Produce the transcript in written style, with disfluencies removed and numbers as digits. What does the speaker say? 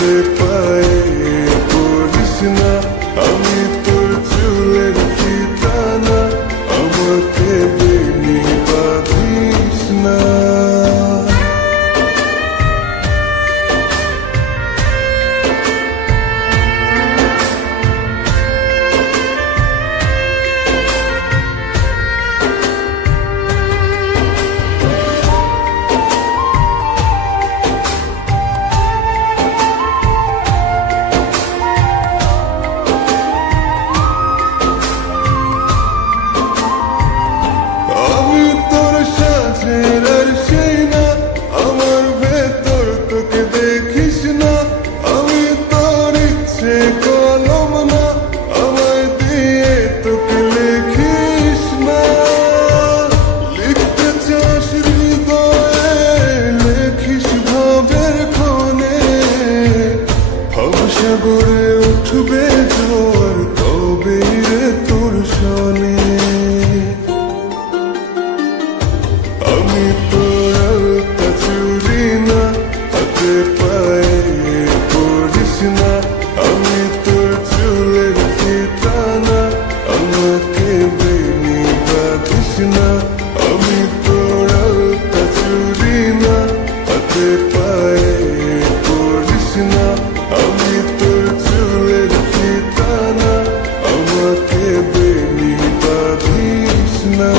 হাতে পায়ে পড়িস না, আমি তোর চুলের ফিতানা, আমাকে বেনি বাঁধিস না। সাগরে উঠবে জোয়ার, কবে রে তোর শোনে? আমি তোর আলতা চুরি না, হাতে পায়ে পড়িস না, আমি তোর চুলের ফিতানা, আমাকে বেনি বাঁধিস না। আমি তোর আলতা চুরি না, হাতে পায়ে পড়িস না, আমি তোর চুলের ফিতানা, আমাকে বেনি বাঁধিস না।